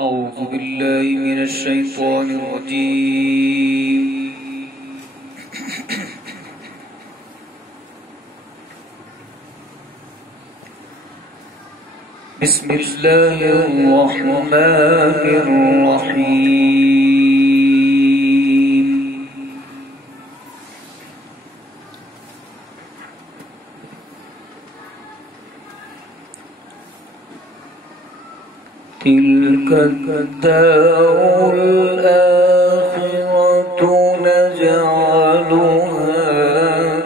أعوذ بالله من الشيطان الرجيم. بسم الله الرحمن الرحيم. تلك الدار الآخرة نجعلها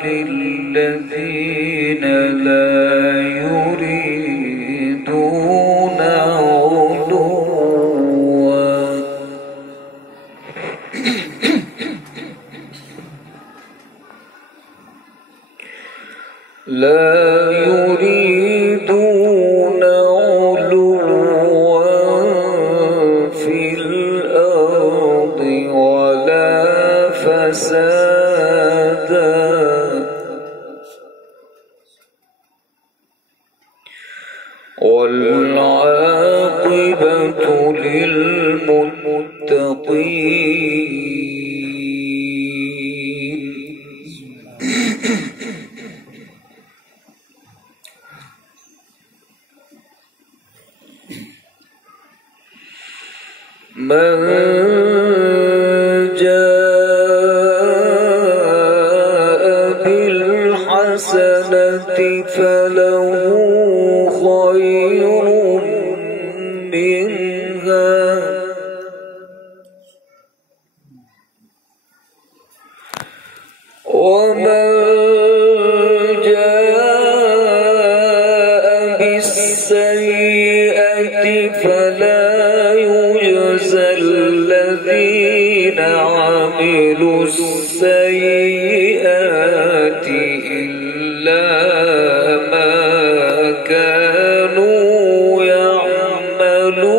للذين لا يريدون علوا في الأرض ولا فسادا والعاقبة للمتقين. من جاء بالحسنة فله خير منها ومن جاء بالسيئة فلا يجزى الذين عملوا السيئات إلا ما كانوا يعملون.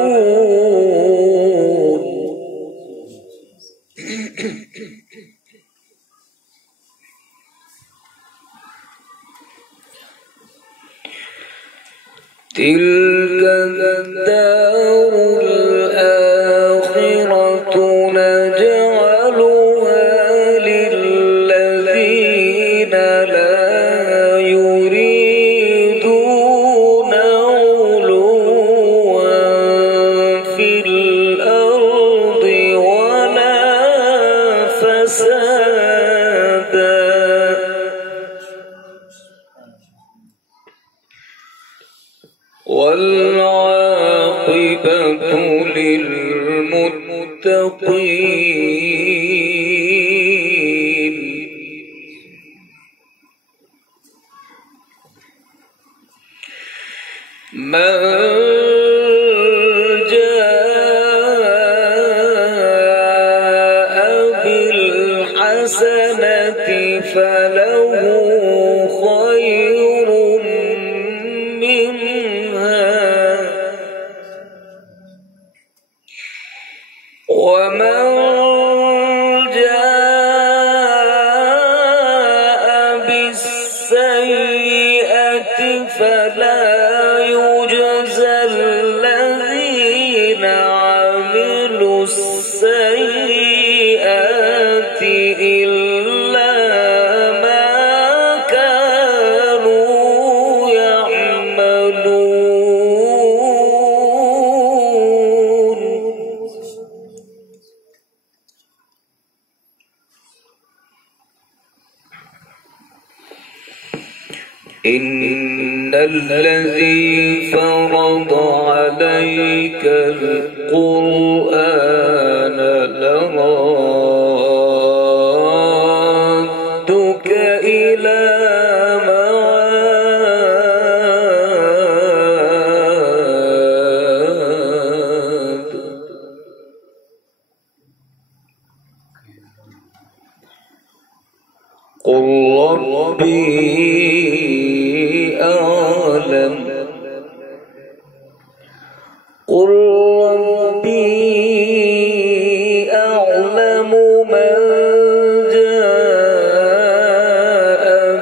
تلك الدار الآخرة نجعلها للذين لا يريدون علوا في الأرض ولا فسادا والعاقبة للمتقين. من جاء بالحسنة فله خير منها ومن جاء بالسيئة فلا يجزى الذين عملوا السيئات إلا ما كانوا يعملون. إن الذي فرض عليك القرآن لرادك إلى معاد قل ربي أعلم قل ربي أعلم من جاء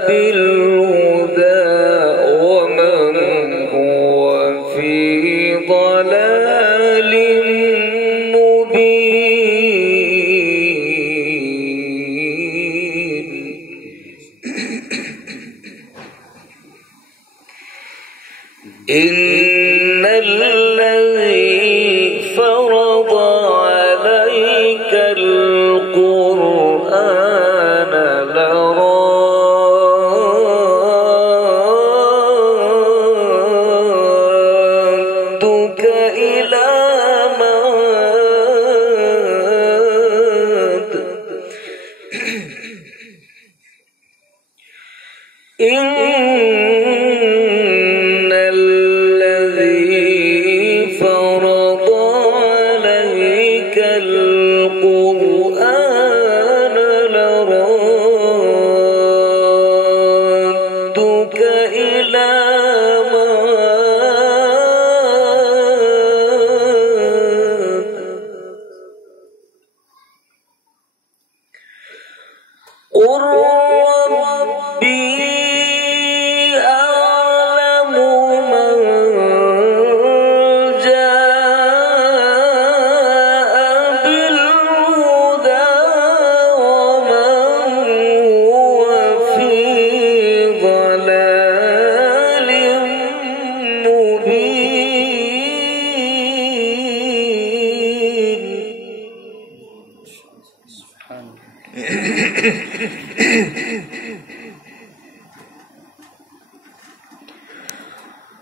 بالهدى ومن هو في ضلال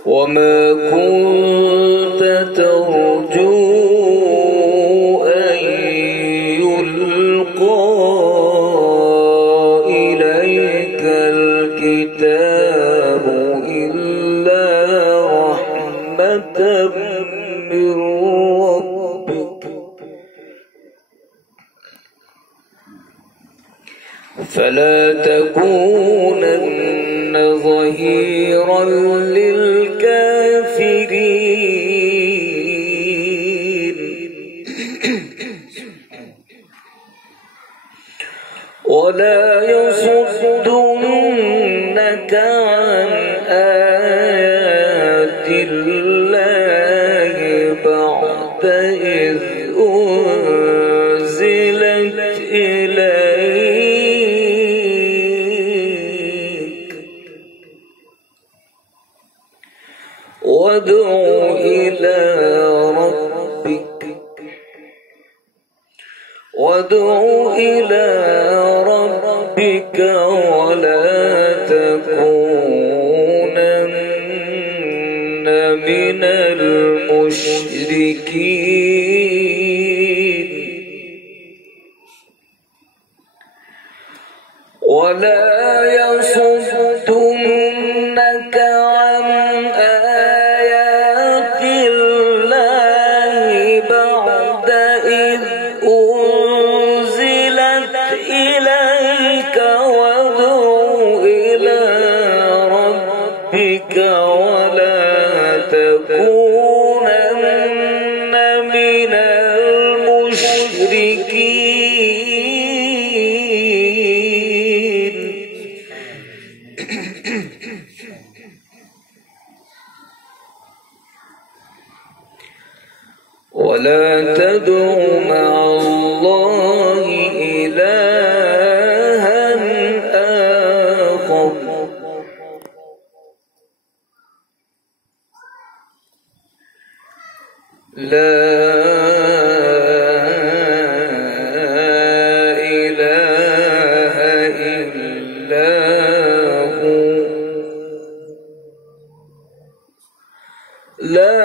وما كنت ترجو أن يلقى إليك الكتاب إلا رحمة من ربك فلا تكونن ظهيرا للكافرين ولا يصدنك عن آيات الله بعد إذ أنزلت إليك وادع إلى ربك ولا تكونن من المشركين ولا يصدنك عن آيات الله بعد إذ أنزلت إليك وادع إلى ربك ولا تكونن من المشركين ولا تدع مع الله إلها آخر لا إله إلا هو لا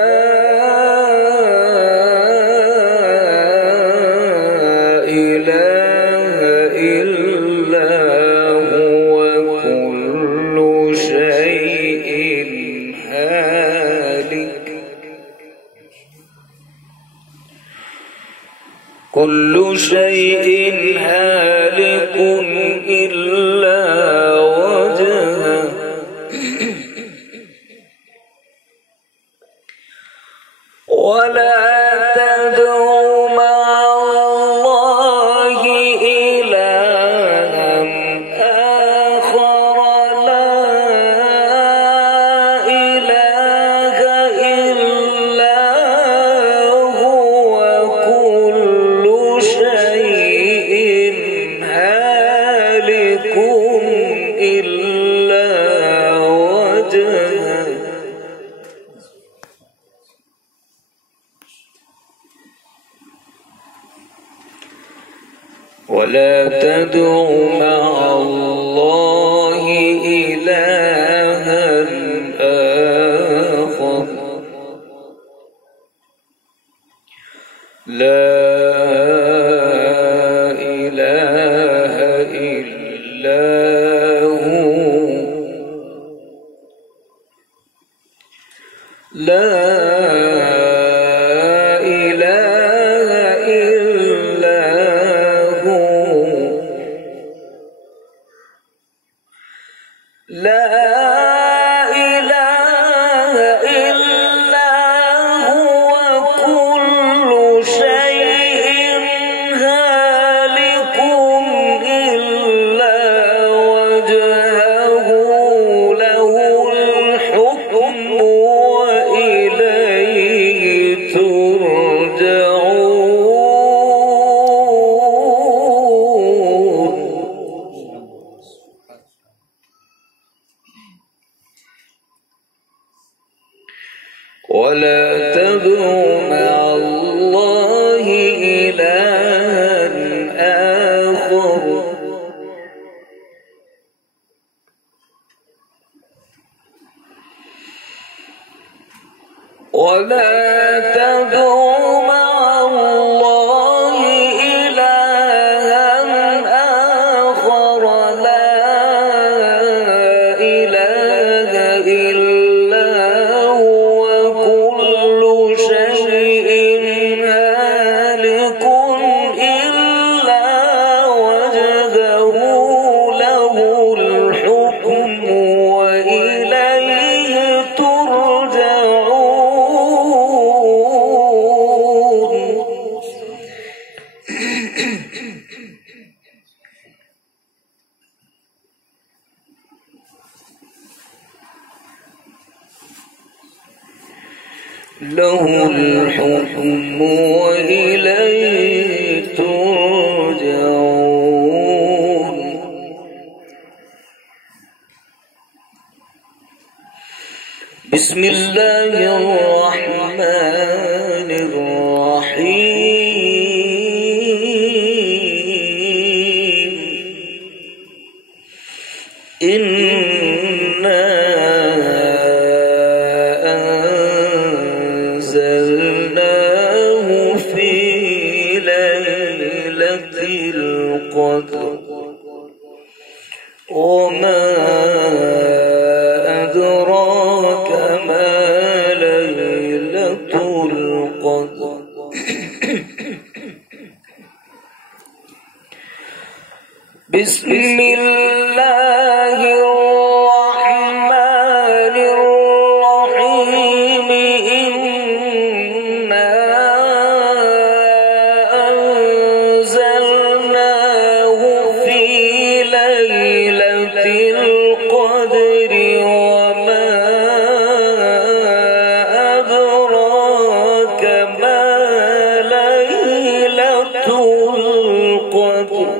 إله إلا هو كل شيء هالك إلا وجهه ولا تدع مع الله إلها آخر لا إله إلا هو كل شيء هالك إلا وجهه ولا تدع مع الله إلها آخر لا إله إلا هو لا إله إلا هو كل شيء له الحكم وإليه ترجعون. بسم الله الرحمن الرحيم. إنا أنزلناه في ليلة القدر وما أدراك ما ليلة القدر. بسم الله الرحمن الرحيم. إنا أنزلناه في ليلة القدر وما أدراك ما ليلة القدر.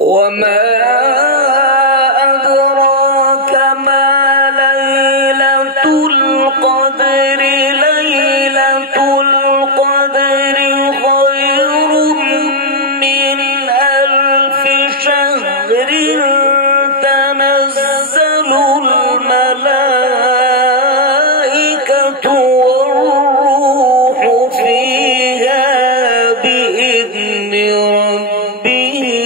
وما أدراك ما ليلة القدر. ليلة القدر خير من 1000 شهر. تنزل الملائكة والروح فيها بإذن ربهم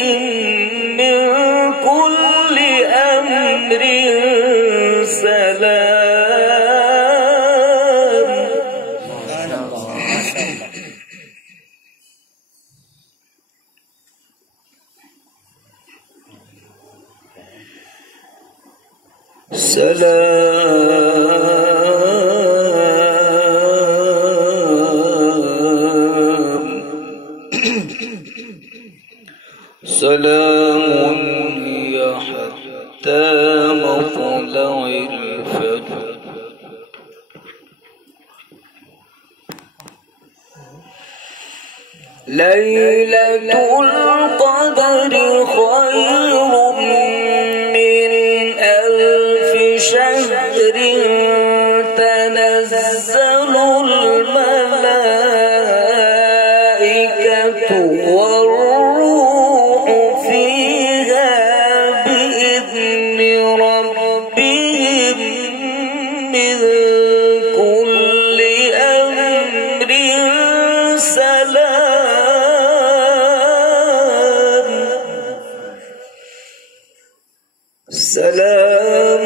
من كل أمر سلام. سلام هي حتى مطلع الفجر. ليلة القدر خير من 1000 شهر. تنزل الملائكة والروح فيها بإذن ربهم من كل أمر سلام. سلام